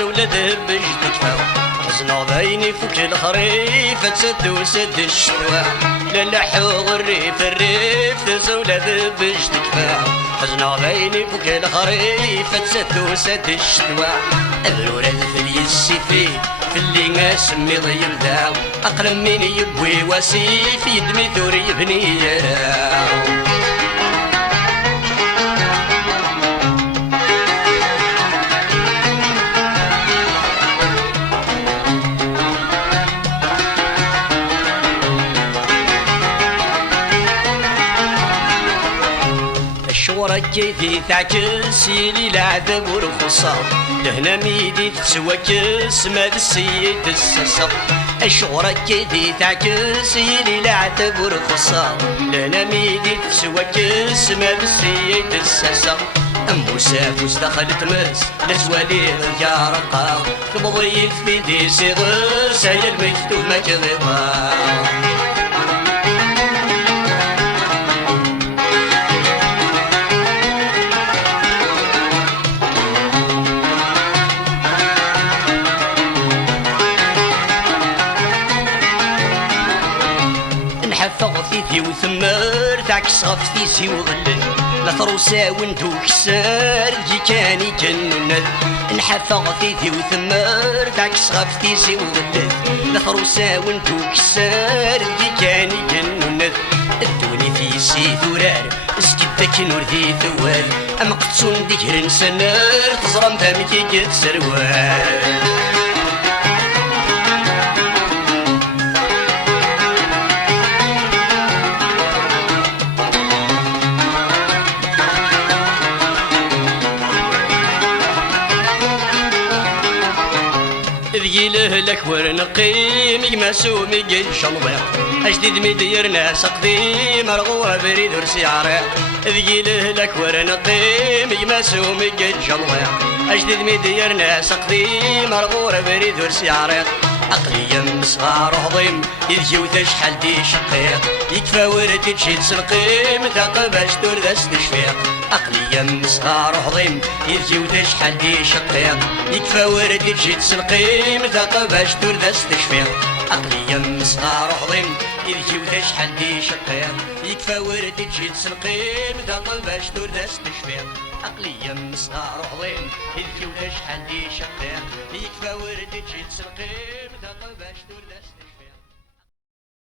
ولد بجدك حزنا بيني فوق الخريف تسد وسد الشتوى للح والريف الريف تزولد بجدك حزنا بيني فوق الخريف تسد وسد الشتوى الورد في اليسيفي في اللي نسمي ضيب داو أقرب من يبوي وسيف يدمي ثور يبني الشورى كيدي تعكس يلي العذاب والخصام لهنا ميدي تسوكس ماد السيد السسر الشورى كيدي تعكس يلي العذاب والخصام لهنا ميدي تسوكس ماد السيد السسر موسى فوز دخلت مس لتوالي يا رقا تبضيت في دي صغر سايل المكتوب ما كذبا فغطيتي وثمر تعكس غفتيسي وغلل لا ثروسا وانتو كسار جي كاني جنن نحف غطيتي وثمر تعكس غفتيسي وغلل لا ثروسا وانتو كسار جي كاني جنن الدوني في سي ثرار اسكتك نور ذي ثوال اما قدسون ديكر نسنر تزرم تامكي قد سروال ذيله لك ورنقيم يمسو ميجي شنضيق أجديد مدير ناس قديم رغوة بريد ورسي عراق ذيله لك ورنقيم يمسو ميجي شنضيق أجديد مدير ناس قديم رغوة بريد ورسي عراق أقليم صغار هضيم يذجي وتشحل دي شقيق يكفى ورد تشيد سلقيم تقبش دور دست شفيق أقليم صغار هضيم يذجي وتشحل دي شقيق يكفى ورد تشيد سلقيم تقبش دور دست شفيق أقليم صغار هضيم يذجي وتشحل دي شقيق يكفى ورد تشيد سلقيم تقبش دور دست شفيق أقليم صغار هضيم يذجي وتشحل دي شقيق يكفى ورد تشيد سلقيم تقبش دور دست